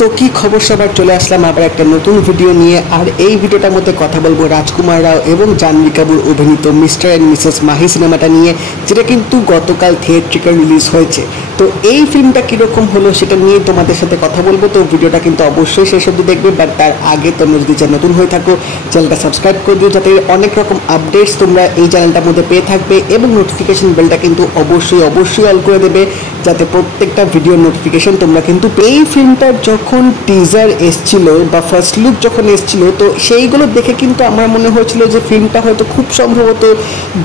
তো কি খবর সবার, চলে আসলাম আবার একটা নতুন ভিডিও নিয়ে। আর এই ভিডিওটার মধ্যে কথা বলবো রাজকুমার রাও এবং জাহ্নবী কাপুর অভিনীত মিস্টার অ্যান্ড মিসেস মাহি সিনেমাটা নিয়ে, যেটা কিন্তু গতকাল থিয়েট্রিক্যাল রিলিজ হয়েছে। তো এই ফিল্মটা কীরকম হলো সেটা নিয়ে তোমাদের সাথে কথা বলবো। তো ভিডিওটা কিন্তু অবশ্যই শেষ অবধি দেখবে, বাট তার আগে তোমরা যদি নতুন হয়ে থাকো চ্যানেলটা সাবস্ক্রাইব করে দিও, যাতে অনেক রকম আপডেটস তোমরা এই চ্যানেলটার মধ্যে পেয়ে থাকবে, এবং নোটিফিকেশন বেলটা কিন্তু অবশ্যই অল করে দেবে, যাতে প্রত্যেকটা ভিডিওর নোটিফিকেশন তোমরা কিন্তু। এই ফিল্মটার যখন টিজার এসছিল বা ফার্স্ট লুক যখন এসছিল, তো সেইগুলো দেখে কিন্তু আমার মনে হয়েছিল যে ফিল্মটা হয়তো খুব সম্ভবত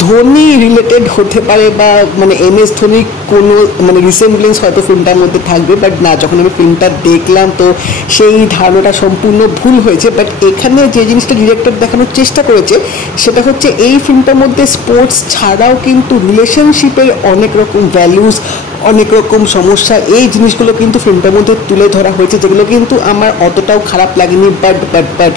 ধোনি রিলেটেড হতে পারে, বা মানে MS ধোনির কোনো মানে রিসেম্বলেন্স হয়তো ফিল্মটার মধ্যে থাকবে। বাট না, যখন আমি ফিল্মটা দেখলাম তো সেই ধারণাটা সম্পূর্ণ ভুল হয়েছে। বাট এখানে যে জিনিসটা ডিরেক্টর দেখানোর চেষ্টা করেছে সেটা হচ্ছে এই ফিল্মটার মধ্যে স্পোর্টস ছাড়াও কিন্তু রিলেশনশিপের অনেক রকম ভ্যালুস, অনেক রকম সমস্যা, এই জিনিসগুলো কিন্তু ফিল্মটার মধ্যে তুলে ধরা হয়েছে, যেগুলো কিন্তু আমার অতটাও খারাপ লাগেনি। বাট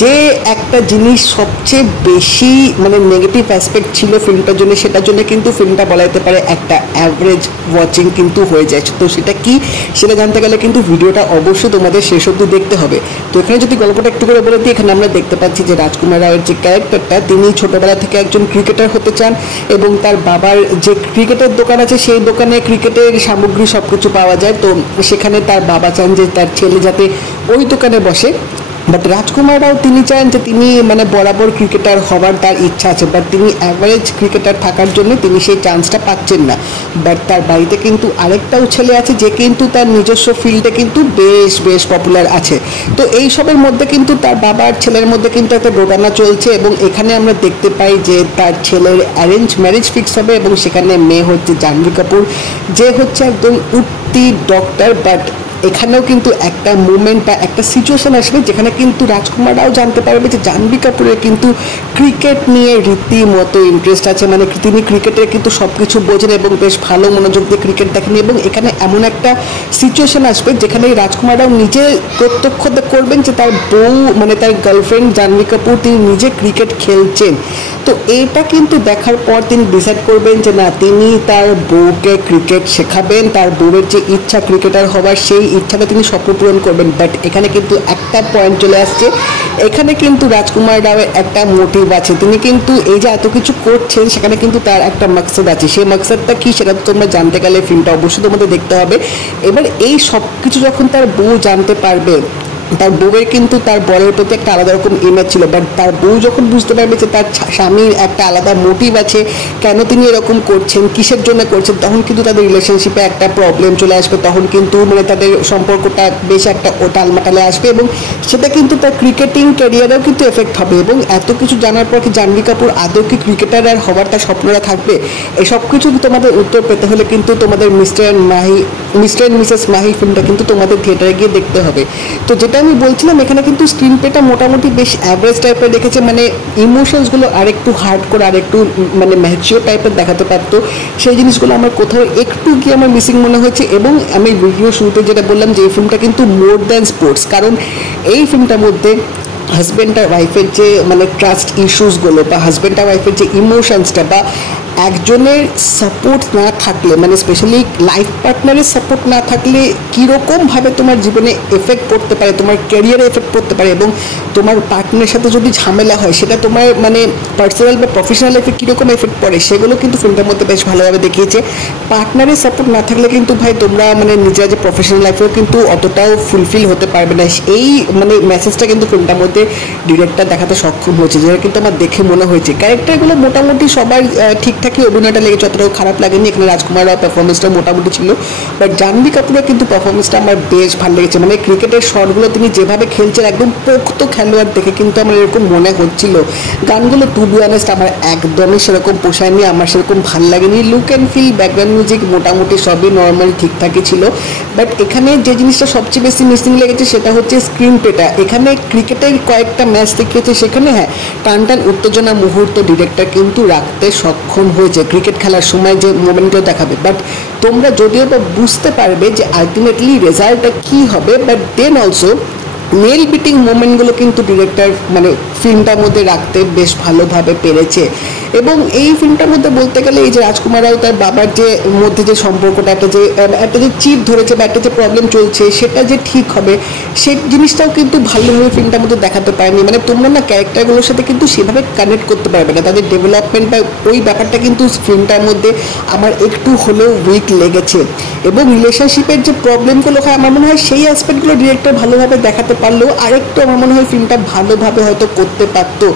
যে একটা জিনিস সবচেয়ে বেশি মানে নেগেটিভ অ্যাসপেক্ট ছিল ফিল্মটার জন্য, সেটার জন্য কিন্তু ফিল্মটা বলা যেতে পারে একটা অ্যাভারেজ ওয়াচিং কিন্তু হয়ে যায়। তো সেটা কি, সেটা জানতে গেলে কিন্তু ভিডিওটা অবশ্যই তোমাদের শেষ অবধি দেখতে হবে। তো এখানে যদি গল্পটা একটু করে বলে দিই, এখানে আমরা দেখতে পাচ্ছি যে রাজকুমার রাওয়ের যে ক্যারেক্টারটা, তিনি ছোটোবেলা থেকে একজন ক্রিকেটার হতে চান, এবং তার বাবার যে ক্রিকেটের দোকান আছে সেই দোকানে ক্রিকেটের সামগ্রী সব কিছু পাওয়া যায়। তো সেখানে তার বাবা চান যে তার ছেলে যাতে ওই দোকানে বসে। বাট রাজকুমার রাও তিনি চান যে তিনি মানে বরাবর ক্রিকেটার হবার তার ইচ্ছা আছে, বাট তিনি অ্যাভারেজ ক্রিকেটার থাকার জন্য তিনি সেই চান্সটা পাচ্ছেন না। বাট তার বাড়িতে কিন্তু আরেকটাও ছেলে আছে যে কিন্তু তার নিজস্ব ফিল্ডে কিন্তু বেশ পপুলার আছে। তো এই সবের মধ্যে কিন্তু তার বাবার ছেলের মধ্যে কিন্তু একটা দোটানা চলছে, এবং এখানে আমরা দেখতে পাই যে তার ছেলের অ্যারেঞ্জ ম্যারেজ ফিক্স হবে, এবং সেখানে মেয়ে হচ্ছে জাহ্নবী কাপুর, যে হচ্ছে একদম উঠতি ডক্টর। বাট এখানেও কিন্তু একটা মুভমেন্ট বা একটা সিচুয়েশন আসবে যেখানে কিন্তু রাজকুমার রাও জানতে পারবে যে জাহ্নবী কাপুরের কিন্তু ক্রিকেট নিয়ে রীতিমতো ইন্টারেস্ট আছে, মানে তিনি ক্রিকেটের কিন্তু সব কিছু বোঝেন এবং বেশ ভালো মনোযোগ দিয়ে ক্রিকেট দেখেন। এবং এখানে এমন একটা সিচুয়েশন আসবে যেখানে রাজকুমার রাও নিজে প্রত্যক্ষ করবেন যে তার বউ মানে তার গার্লফ্রেন্ড জাহ্নবী কাপুর তিনি নিজে ক্রিকেট খেলছেন। তো এটা কিন্তু দেখার পর তিনি ডিসাইড করবেন যে না, তিনি তার বউকে ক্রিকেট শেখাবেন, তার বউয়ের যে ইচ্ছা ক্রিকেটার হবার সেই ইচ্ছাটা তিনি স্বপ্ন পূরণ করবেন। বাট এখানে কিন্তু একটা পয়েন্ট চলে আসছে, এখানে কিন্তু রাজকুমার রাওয়ের একটা মোটিভ আছে। তিনি কিন্তু এই যে এত কিছু করছেন সেখানে কিন্তু তার একটা মাকসাদ আছে। সেই মাকসাদটা কি সেটা তোমরা জানতে গেলে ফিল্মটা অবশ্যই তোমাদের দেখতে হবে। এবার এই সব কিছু যখন তার বউ জানতে পারবে, তার বউয়ের কিন্তু তার বরের প্রতি একটা আলাদা রকম ইমেজ ছিল, বাট তার বউ যখন বুঝতে পারবে যে তার স্বামীর একটা আলাদা মোটিভ আছে, কেন তিনি এরকম করছেন, কিসের জন্য করছেন, তখন কিন্তু তাদের রিলেশনশিপে একটা প্রবলেম চলে আসবে। তখন কিন্তু মানে তাদের সম্পর্কটা বেশ একটা টালমাটালে আসবে, এবং সেটা কিন্তু তার ক্রিকেটিং ক্যারিয়ারেও কিন্তু এফেক্ট হবে। এবং এত কিছু জানার পর কি জাহ্নবী কাপুর আদৌ কি ক্রিকেটার আর হবার তার স্বপ্নরা থাকবে? এই সব কিছু তোমাদের উত্তর পেতে হলে কিন্তু তোমাদের মিস্টার অ্যান্ড মিসেস মাহি ফিল্মটা কিন্তু তোমাদের থিয়েটারে গিয়ে দেখতে হবে। তো যেটা আমি বলছিলাম, এখানে কিন্তু স্ক্রিন প্লেটা মোটামুটি বেশ অ্যাভারেজ টাইপের দেখেছে, মানে ইমোশনসগুলো আরেকটু হার্ড করে আরেকটু মানে ম্যাচিওর টাইপের দেখাতে পারতো, সেই জিনিসগুলো আমার কোথাও একটু কি আমার মিসিং মনে হয়েছে। এবং আমি ভিডিও শুরুতে যেটা বললাম যে এই ফিল্মটা কিন্তু মোর দ্যান স্পোর্টস, কারণ এই ফিল্মটার মধ্যে হাজব্যান্ড আর ওয়াইফের যে মানে ট্রাস্ট ইস্যুসগুলো, বা হাজব্যান্ড আর ওয়াইফের যে ইমোশনসটা, বা একজনের সাপোর্ট না থাকলে, মানে স্পেশালি লাইফ পার্টনারের সাপোর্ট না থাকলে কীরকমভাবে তোমার জীবনে এফেক্ট পড়তে পারে, তোমার ক্যারিয়ারে এফেক্ট পড়তে পারে, এবং তোমার পার্টনারের সাথে যদি ঝামেলা হয় সেটা তোমার মানে পার্সোনাল বা প্রফেশনাল লাইফে কীরকম এফেক্ট পড়ে, সেগুলো কিন্তু ফিল্মটার মধ্যে বেশ ভালোভাবে দেখিয়েছে। পার্টনারের সাপোর্ট না থাকলে কিন্তু ভাই তোমরা মানে নিজেরা যে প্রফেশনাল লাইফেও কিন্তু অতটাও ফুলফিল হতে পারবে না। এই মানে মেসেজটা কিন্তু ফিল্মটার মধ্যে ডিরেক্টর দেখাতে সক্ষম হয়েছে, যেটা কিন্তু আমার দেখে মনে হয়েছে। ক্যারেক্টারগুলো মোটামুটি সবার ঠিকঠাকই অভিনয়টা লেগেছে, অতটাও খারাপ লাগেনি। এখানে রাজকুমার রাও পারফরমেন্সটা মোটামুটি ছিল, বাট জাহ্নবী কাপুরের কিন্তু পারফরমেন্সটা আমার বেশ ভালো লেগেছে। মানে ক্রিকেটের শটগুলো তিনি যেভাবে খেলছেন একদম পোক্ত খেলোয়াড় দেখে কিন্তু আমার এরকম মনে হচ্ছিল। গানগুলো টু বি অনেস্ট আমার একদমই সেরকম পোষায়নি, আমার সেরকম ভালো লাগেনি। Look and feel, background music মোটামুটি সবই নর্মাল ঠিকঠাকই ছিল। বাট এখানে যে জিনিসটা সবচেয়ে বেশি মিসিং লেগেছে সেটা হচ্ছে স্ক্রিন প্লেটা। এখানে ক্রিকেটের কয়েকটা ম্যাচ দেখিয়েছে, সেখানে হ্যাঁ টান উত্তেজনা মুহূর্ত ডিরেক্টর কিন্তু রাখতে সক্ষম হয়েছে ক্রিকেট খেলার সময় যে মোমেন্টগুলো দেখাবে। বাট তোমরা যদিও বা বুঝতে পারবে যে আলটিমেটলি রেজাল্টটা কী হবে, but then also nail biting মোমেন্টগুলো কিন্তু ডিরেক্টর মানে ফিল্মটার মধ্যে রাখতে বেশ ভালোভাবে পেরেছে। এবং এই ফিল্মটার মধ্যে বলতে গেলে এই যে রাজকুমার রাও তার বাবার যে মধ্যে যে সম্পর্কটা একটা যে চিপ ধরেছে বা একটা যে প্রবলেম চলছে সেটা যে ঠিক হবে সেই জিনিসটাও কিন্তু ভালোভাবে ফিল্মটার মধ্যে দেখাতে পারেনি। মানে তোমরা না ক্যারেক্টারগুলোর সাথে কিন্তু সেভাবে কানেক্ট করতে পারবে না, তাদের ডেভেলপমেন্ট বা ওই ব্যাপারটা কিন্তু ফিল্মটার মধ্যে আমার একটু হলেও উইক লেগেছে। এবং রিলেশনশিপের যে প্রবলেমগুলো হয় আমার মনে হয় সেই অ্যাসপেক্টগুলো ডিরেক্টর ভালোভাবে দেখাতে পারলেও আরেকটু আমার মনে হয় ফিল্মটা ভালোভাবে হয়তো করতে পারতো।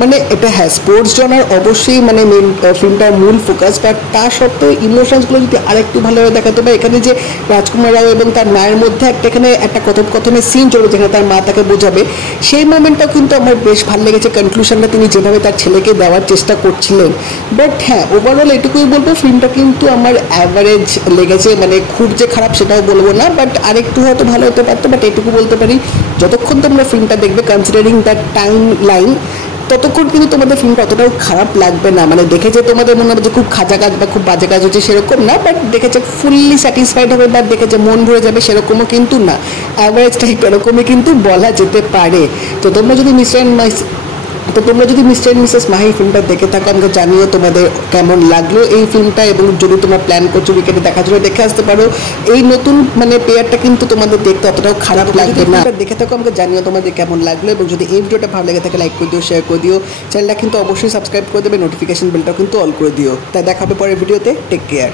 মানে এটা হ্যাঁ স্পোর্টস জনার অবশ্যই মানে মেন ফিল্মটার মূল ফোকাস, বাট তা সত্ত্বেও ইমোশনসগুলো যদি আরেকটু ভালোভাবে দেখাতে পারে। এখানে যে রাজকুমার রাও এবং তার মায়ের মধ্যে এখানে একটা কথোপকথনের সিন চলবে যেখানে তার মা তাকে বোঝাবে, সেই মোমেন্টটাও কিন্তু আমার বেশ ভালো লেগেছে। কনক্লুশনটা তিনি যেভাবে তার ছেলেকে দেওয়ার চেষ্টা করছিলেন। বাট হ্যাঁ ওভারঅল এটুকুই বলবো ফিল্মটা কিন্তু আমার অ্যাভারেজ লেগেছে, মানে খুব যে খারাপ সেটাও বলবো না, বাট আরেকটু হয়তো ভালো হতে পারতো। বাট এটুকু বলতে পারি যতক্ষণ তোমরা ফিল্মটা দেখবে কনসিডারিং দ্য টাইম লাইন ততক্ষণ কিন্তু তোমাদের ফিল্মটা অতটাও খারাপ লাগবে না। মানে দেখেছে তোমাদের মনে হবে যে খুব খাজা কাজ বা খুব বাজে কাজ হচ্ছে সেরকম না, বাট দেখেছে ফুললি স্যাটিসফাইড হবে বা দেখেছে মন ভরে যাবে সেরকমও কিন্তু না, অ্যাভারেজ টাইপ এরকমই কিন্তু বলা যেতে পারে। তো তোমরা যদি মিস্টার অ্যান্ড মিসেস মাহি ফিল্মটা দেখে থাকো আমাকে জানিও তোমাদের কেমন লাগলো এই ফিল্মটা। এবং যদি তোমরা প্ল্যান করছো উইকেটে দেখার জন্য দেখে আসতে পারো। এই নতুন মানে পেয়ারটা কিন্তু তোমাদের দেখতে অতটাও খারাপ লাগবে না। দেখে থাকো আমাকে জানিও তোমাদের কেমন লাগলো। এবং যদি এই ভিডিওটা ভালো লেগে থাকে লাইক করে দিও, শেয়ার করে দিও, চ্যানেলটা কিন্তু অবশ্যই সাবস্ক্রাইব করে দেবে, নোটিফিকেশন বেলটাও কিন্তু অল করে দিও। তাই দেখা হবে পরের ভিডিওতে। Take care.